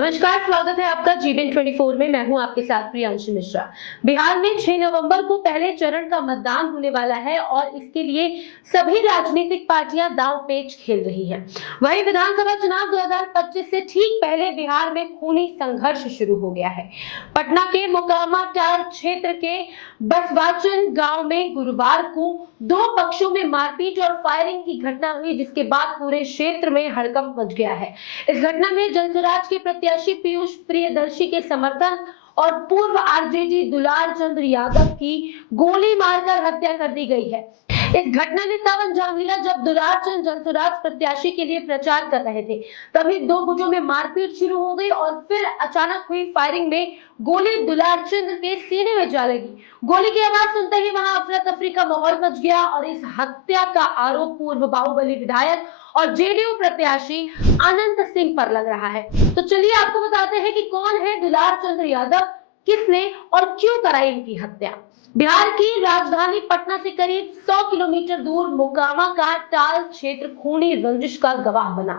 नमस्कार, स्वागत है आपका जीवन 24 में। मैं हूं आपके साथ प्रियांशु मिश्रा। बिहार में 6 नवंबर को पहले चरण का मतदान होने वाला है और इसके लिए सभी राजनीतिक पार्टियां दांव पेच खेल रही हैं। वहीं विधानसभा चुनाव 2025 से ठीक पहले बिहार में खूनी संघर्ष शुरू हो गया है। पटना के मोकामा टाल क्षेत्र के बसवाचन गाँव में गुरुवार को दो पक्षों में मारपीट और फायरिंग की घटना हुई, जिसके बाद पूरे क्षेत्र में हड़कंप मच गया है। इस घटना में जनसुराज के प्रत्याशी पीयूष प्रियदर्शी के समर्थन और पूर्व आरजेडी दुलार चंद यादव की गोली मारकर हत्या कर दी गई है। इस घटना ने तब अंजाम लिया जब दुलार चंद जनसुराज प्रत्याशी के लिए प्रचार कर रहे थे। तभी दो गुटों में मारपीट शुरू हो गई और फिर अचानक हुई फायरिंग में गोली दुलार चंद के सीने में जा लगी। गोली की आवाज सुनते ही वहां अफरा तफरी का माहौल मच गया और इस हत्या का आरोप पूर्व बाहुबली विधायक और जेडीयू प्रत्याशी अनंत सिंह पर लग रहा है। तो चलिए आपको बताते हैं कि कौन है दुलार चंद यादव, किसने और क्यों कराई इनकी हत्या। बिहार की राजधानी पटना से करीब 100 किलोमीटर दूर मोकामा का टाल क्षेत्र खूनी रंजिश का गवाह बना।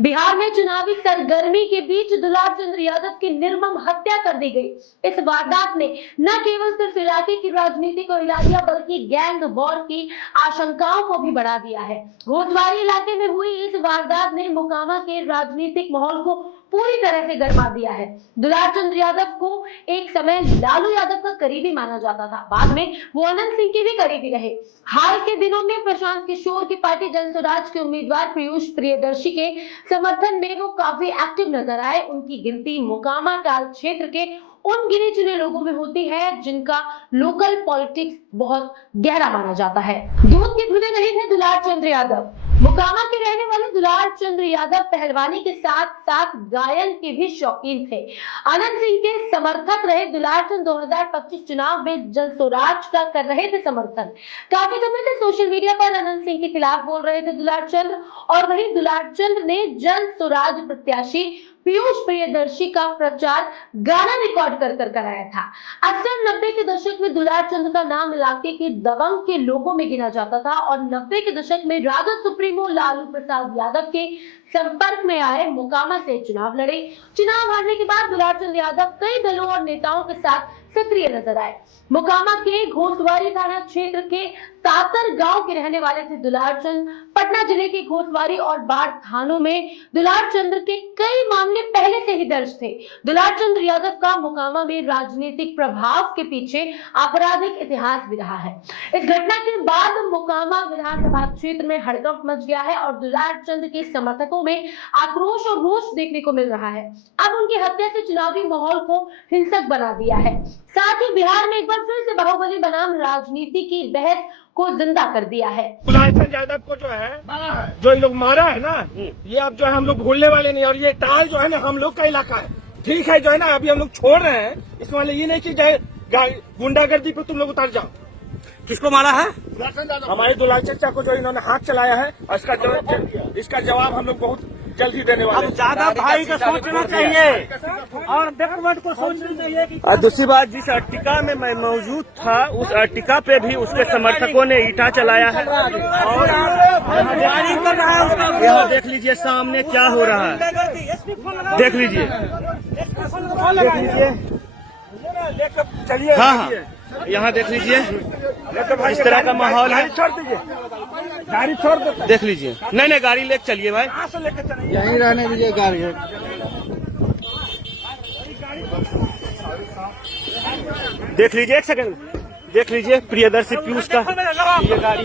बिहार में चुनावी सरगर्मी के बीच दुलार चंद यादव की निर्मम हत्या कर दी गई। इस वारदात ने न केवल सिर्फ इलाके की राजनीति को हिला दिया, बल्कि गैंग वॉर की आशंकाओं को भी बढ़ा दिया है। घोसवारी इलाके में हुई इस वारदात ने मोकामा के राजनीतिक माहौल को पूरी तरह से गरमा दिया है। दुलार चंद यादव को एक समय लालू यादव का करीबी माना जाता था, बाद में वो अनंत सिंह के भी करीबी रहे। हाल के दिनों में प्रशांत किशोर की पार्टी जनसुराज के उम्मीदवार पीयूष प्रियदर्शी के समर्थन में वो काफी एक्टिव नजर आए। उनकी गिनती मोकामा टाल क्षेत्र के उन गिने चुने लोगों में होती है जिनका लोकल पॉलिटिक्स बहुत गहरा माना जाता है। दूध के धुले नहीं थे दुलार चंद यादव। मोकामा के रहने वाले दुलार चंद यादव पहलवानी के साथ साथ गायन के भी शौकीन थे। अनंत सिंह के समर्थक रहे। दुलार चंद 2025 चुनाव में जनसुराज का कर रहे थे समर्थन। काफी समय से सोशल मीडिया पर अनंत सिंह के खिलाफ बोल रहे थे दुलार चंद, और वहीं दुलार चंद ने जनसुराज प्रत्याशी पीयूष प्रियदर्शी का प्रचार गाना रिकॉर्ड कर कराया था। 80-90 के दशक में दुलार चंद का नाम इलाके के दबंग के लोगों में गिना जाता था और 90 के दशक में राजद सुप्रीमो लालू प्रसाद यादव के संपर्क में आए मोकामा से चुनाव लड़े। चुनाव हारने के बाद दुलार चंद यादव कई दलों और नेताओं के साथ सक्रिय नजर आए। मोकामा के घोसवारी थाना क्षेत्र के तातर गांव के रहने वाले थे दुलार चंद। पटना जिले के घोसवारी और बाढ़ थानों में दुलार चंद के कई मामले पहले से ही दर्ज थे। दुलार चंद यादव का मोकामा में राजनीतिक प्रभाव के पीछे आपराधिक इतिहास भी रहा है। इस घटना के बाद मोकामा विधानसभा क्षेत्र में हड़कंप मच गया है और दुलार चंद के समर्थकों में आक्रोश और रोष देखने को मिल रहा है। अब उनकी हत्या से चुनावी माहौल को हिंसक बना दिया है। साथ ही बिहार में एक बार फिर से बाहुबली बनाम राजनीति की बहस को जिंदा कर दिया है। दुलार चंद यादव को जो है जो ये लोग मारा है ना, ये अब जो है हम लोग भूलने वाले नहीं। और ये टाल जो है ना हम लोग का इलाका है, ठीक है जो है ना, अभी हम लोग छोड़ रहे हैं। इसमें ये नहीं कि गुंडागर्दी पे तुम लोग उतर जाओ। किसको मारा है? हमारे दुलार चचा को जो इन्होंने हाथ चलाया है, इसका जवाब हम लोग बहुत जल्द ही देने वाले हैं। ज्यादा भाई को सोचना चाहिए और डेवलपमेंट को सोचना चाहिए। और दूसरी बात, जिस अर्टिका में मैं मौजूद था उस अर्टिका पे भी उसके समर्थकों ने ईंटा चलाया है। और यहाँ देख लीजिए सामने क्या हो रहा है, देख लीजिए। चलिए हाँ, यहाँ देख लीजिए इस तरह का माहौल है। छोड़ दीजिए, गाड़ी छोड़ दो, देख लीजिए। नहीं गाड़ी लेके चलिए भाई, यहीं रहने दीजिए गाड़ी। देख लीजिए, एक सेकंड देख लीजिए। प्रियदर्शी पीयूष का ये गाड़ी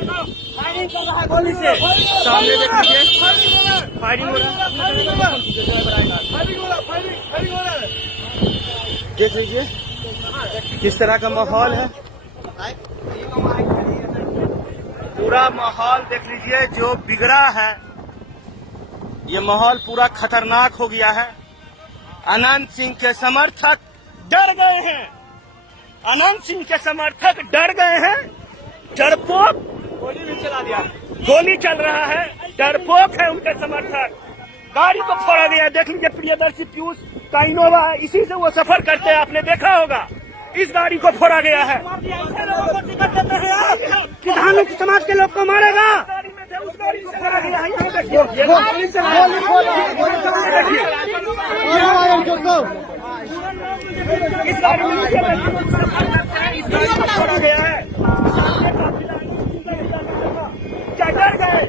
गोली से सामने देख लीजिए, फायरिंग हो रहा है। देख लीजिए किस तरह का माहौल है, पूरा माहौल देख लीजिए जो बिगड़ा है। ये माहौल पूरा खतरनाक हो गया है। अनंत सिंह के समर्थक डर गए हैं, अनंत सिंह के समर्थक डर गए हैं। डरपोक गोली भी चला दिया, गोली चल रहा है, डरपोक है उनके समर्थक। गाड़ी को फोड़ा गया। देख लीजिए प्रियदर्शी पीयूष का इनोवा है, इसी से वो सफर करते हैं, आपने देखा होगा। इस गाड़ी को फोड़ा गया है। किसान समाज के लोग को मारेगा। उस गाड़ी को फोड़ा गया है। इस गाड़ी में नीचे बैठिए। इस गाड़ी को छोड़ा गया है। क्या डर गए?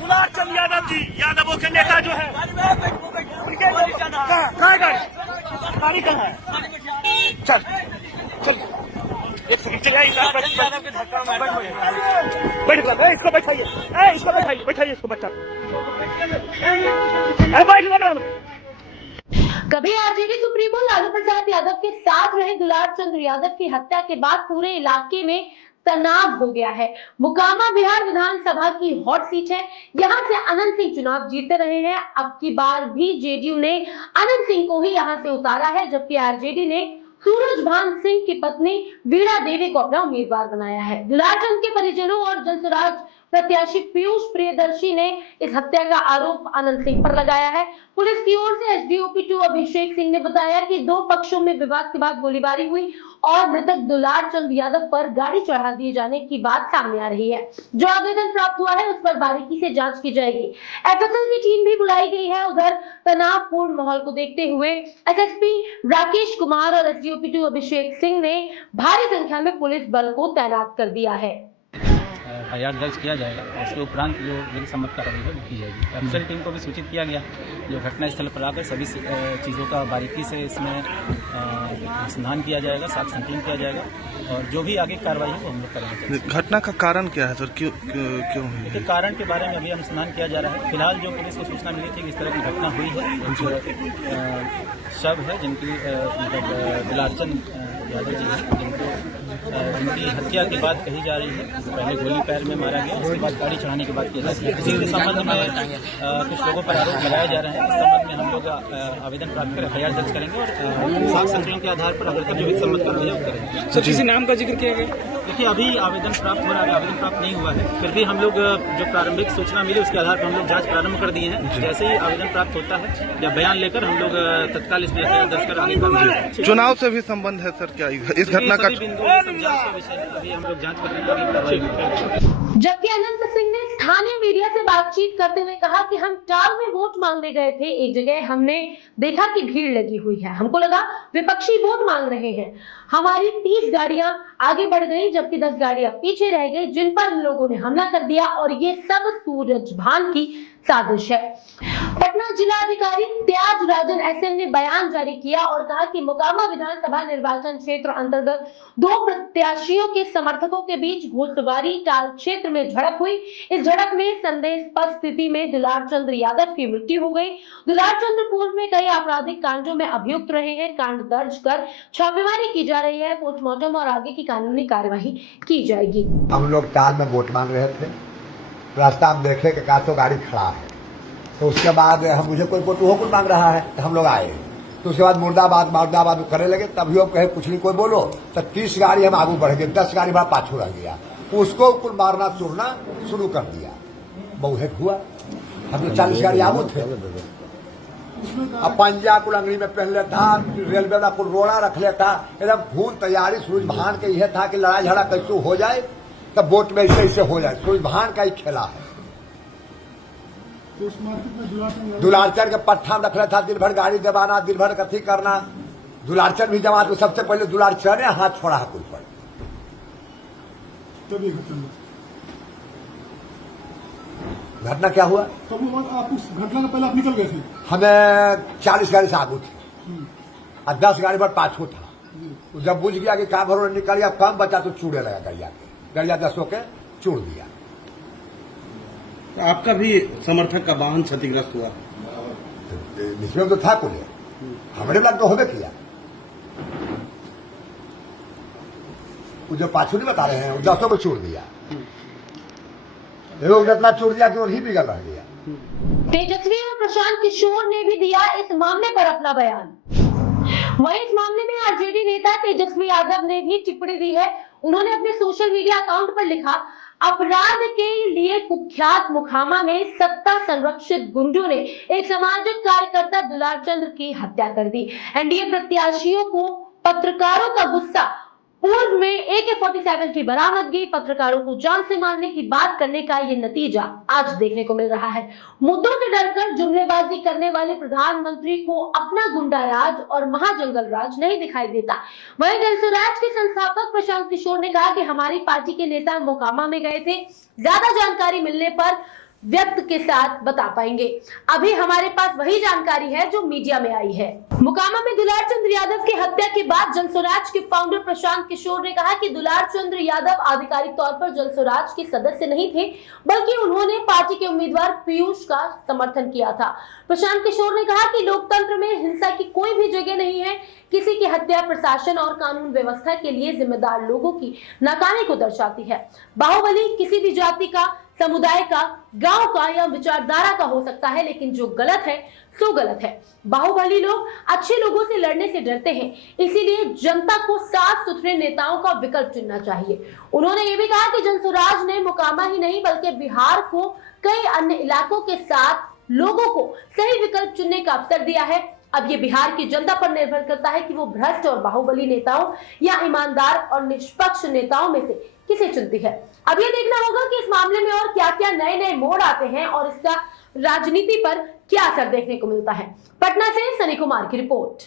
दुलार चंद यादव जी, यादवों के नेता जो है, उनके कहाँ गए? गाड़ी कहाँ है? चल चल एक सेकंड चलिए। बैठ इसको बैठाइए, इसको बैठाइए इसको बच्चा बैठ। कभी आरजेडी सुप्रीमो लालू प्रसाद यादव के साथ रहे दुलार चंद यादव की हत्या के बाद पूरे इलाके में तनाव हो गया है। मोकामा बिहार विधानसभा की हॉट सीट है। यहां से अनंत सिंह चुनाव जीतते रहे हैं। अब की बार भी जेडीयू ने अनंत सिंह को ही यहां से उतारा है, जबकि आरजेडी ने सूरजभान सिंह की पत्नी वीणा देवी को अपना उम्मीदवार बनाया है। दुलार चंद के परिजनों और जनसुराज प्रत्याशी पीयूष प्रियदर्शी ने इस हत्या का आरोप अनंत सिंह पर लगाया है। पुलिस की ओर से एसडीओपी 2 अभिषेक सिंह ने बताया कि दो पक्षों में विवाद के बाद गोलीबारी हुई और मृतक दुलार चंद यादव पर गाड़ी चढ़ा दिए जाने की बात सामने आ रही है। जो आवेदन प्राप्त हुआ है उस पर बारीकी से जांच की जाएगी। एफएसएल की टीम भी बुलाई गई है। उधर तनावपूर्ण माहौल को देखते हुए एसएसपी राकेश कुमार और एसडीओपी 2 अभिषेक सिंह ने भारी संख्या में पुलिस बल को तैनात कर दिया है। एफआईआर दर्ज किया जाएगा। उसके उपरांत जो मेरी सम्मत कार्रवाई है वो की जाएगी। एफएसएल टीम को भी सूचित किया गया, जो घटनास्थल पर आकर सभी चीज़ों का बारीकी से इसमें अनुसंधान किया जाएगा, साथ संकलन किया जाएगा और जो भी आगे कार्रवाई है वो हम लोग करेंगे। घटना का कारण क्या है सर? क्यों हुई है? कारण के बारे में अभी अनुसंधान किया जा रहा है। फिलहाल जो पुलिस को सूचना मिली थी कि इस तरह की घटना हुई है, जो शव है जिनकी मतलब दुलारचंद यादव जी हैं, जिनकी हत्या की बात कही जा रही है। पहले गोली पैर में मारा गया, उसके बाद गाड़ी चढ़ाने की बात की जाती है। इसी के संबंध में कुछ लोगों पर आरोप लगाया जा रहा है। इस संबंध में हम लोग आवेदन प्राप्त कर एफआईआर दर्ज करेंगे और साक्ष्य संकलन के आधार पर अगर जो भी सम्मत कार्रवाई है वो करेंगे। सर किसी नाम का जिक्र किया गया? देखिए अभी आवेदन प्राप्त हो रहा है, आवेदन प्राप्त नहीं हुआ है। फिर भी हम लोग जो प्रारंभिक सूचना मिली उसके आधार पर हम लोग जांच प्रारंभ कर दिए हैं। जैसे ही आवेदन प्राप्त होता है या बयान लेकर हम लोग तत्काल इसमें एफआईआर दर्ज कर आगे बढ़ेंगे। चुनाव से भी संबंध है सर क्या इस घटना का? अभी हम लोग जांच कर रहे हैं। जबकि अनंत सिंह ने स्थानीय मीडिया से बातचीत करते हुए कहा कि हम टाल में वोट मांगने गए थे। एक जगह हमने देखा कि भीड़ लगी हुई है, हमको लगा विपक्षी वोट मांग रहे हैं। हमारी 30 गाड़ियां आगे बढ़ गई जबकि 10 गाड़ियां पीछे रह गई, जिन पर लोगों ने हमला कर दिया और ये सब सूरजभान की साजिश है। पटना जिलाधिकारी त्याज राजन एसएम ने बयान जारी किया और कहा कि मोकामा विधानसभा निर्वाचन क्षेत्र अंतर्गत दो प्रत्याशियों के समर्थकों के बीच घुड़सवारी टाल क्षेत्र में झड़प हुई। इस झड़प में संदेहास्पद स्थिति में दुलार चंद यादव की मृत्यु हो गई। दुलार चंद पूर्व में कई आपराधिक कांडों में अभियुक्त रहे हैं। कांड दर्ज कर छापेमारी की जा रही है। पोस्टमार्टम और आगे की कानूनी कार्यवाही की जाएगी। हम लोग टाल में वोट मांग रहे थे, रास्ता में देखे कि का तो गाड़ी खड़ा है, तो उसके बाद हम मुझे कोई वोट मांग रहा है तो हम लोग आए। तो उसके बाद मुर्दाबाद करने लगे। तभी हम कहे कुछ नहीं कोई बोलो, तो 30 गाड़ी हम आगे बढ़ गए, 10 गाड़ी बड़ा पाछू रह गया। उसको कुल मारना चूरना शुरू कर दिया। बहुहेट हुआ। हम लोग 40 गाड़ी आगू थे। अब पंजा कुल अंगली में पहन ले था, रेलवे वाला कुल रोड़ा रख ले था, एकदम खून तैयारी। सूरजभान के यह था कि लड़ाई झगड़ा कैसे हो जाए तब वोट में ऐसे हो जाए। सूरजभान का ही खेला है। दुलारचंद के पट्टा में रखना था, दिन भर गाड़ी दबाना, दिन भर कथी करना। दुलारचंद भी जमात को सबसे पहले दुलारचंद ने हाथ छोड़ा है कुल पर। घटना क्या हुआ? तो आप उस घटना से पहले आप निकल गए थे? हमें 40 गाड़ी से आगू थी और 10 गाड़ी पर पाछू था। जब बुझ गया कि काम भरो निकल गया, कम बचा तो चूड़े लगा गड़िया के, गड़िया 10 के चूड़ दिया। तो आपका भी समर्थक का वाहन क्षतिग्रस्त हुआ? इसमें तो था कुल, हमारे ब्लॉक तो होबे किया। जो पाछू नहीं बता रहे हैं, 10 को छोड़ दिया। लोग इतना छोड़ दिया कि और ही बिगड़ रह गया। तेजस्वी और प्रशांत किशोर ने भी दिया इस मामले पर अपना बयान। वहीं इस मामले में आरजेडी नेता तेजस्वी यादव ने भी टिप्पणी दी है। उन्होंने अपने सोशल मीडिया अकाउंट पर लिखा, अपराध के लिए कुख्यात मोकामा में सत्ता संरक्षित गुंडों ने एक सामाजिक कार्यकर्ता दुलारचंद की हत्या कर दी। एनडीए प्रत्याशियों को पत्रकारों का गुस्सा पूर्व में AK-47 की बरामदगी, पत्रकारों को जान से मारने की बात करने का ये नतीजा आज देखने को मिल रहा है। मुद्दों से डरकर जुमलेबाजी करने वाले प्रधानमंत्री को अपना गुंडा राज और महाजंगल राज नहीं दिखाई देता। वहीं जनसुराज के संस्थापक प्रशांत किशोर ने कहा कि हमारी पार्टी के नेता मोकामा में गए थे, ज्यादा जानकारी मिलने पर व्यक्त के साथ बता पाएंगे। अभी हमारे पास वही जानकारी है जो मीडिया में आई है। मोकामा में दुलार चंद्र यादव की हत्या के बाद जनसुराज के फाउंडर प्रशांत किशोर ने कहा कि दुलार चंद्र यादव आधिकारिक तौर पर जनसुराज के सदस्य नहीं थे, बल्कि उन्होंने पार्टी के उम्मीदवार पीयूष का समर्थन किया था। प्रशांत किशोर ने कहा कि लोकतंत्र में हिंसा की कोई भी जगह नहीं है। किसी की हत्या प्रशासन और कानून व्यवस्था के लिए जिम्मेदार लोगों की नाकामी को दर्शाती है। बाहुबली किसी भी जाति का, समुदाय का, गांव का या विचारधारा का हो सकता है, लेकिन जो गलत है सो गलत है। बाहुबली लोग अच्छे लोगों से लड़ने से डरते हैं, इसीलिए जनता को साफ सुथरे नेताओं का विकल्प चुनना चाहिए। उन्होंने ये भी कहा कि जनसुराज ने मोकामा ही नहीं बल्कि बिहार को कई अन्य इलाकों के साथ लोगों को सही विकल्प चुनने का अवसर दिया है। अब ये बिहार की जनता पर निर्भर करता है कि वो भ्रष्ट और बाहुबली नेताओं या ईमानदार और निष्पक्ष नेताओं में से किसे चुनती है। अब ये देखना होगा कि इस मामले में और क्या क्या नए नए मोड़ आते हैं और इसका राजनीति पर क्या असर देखने को मिलता है। पटना से सनी कुमार की रिपोर्ट।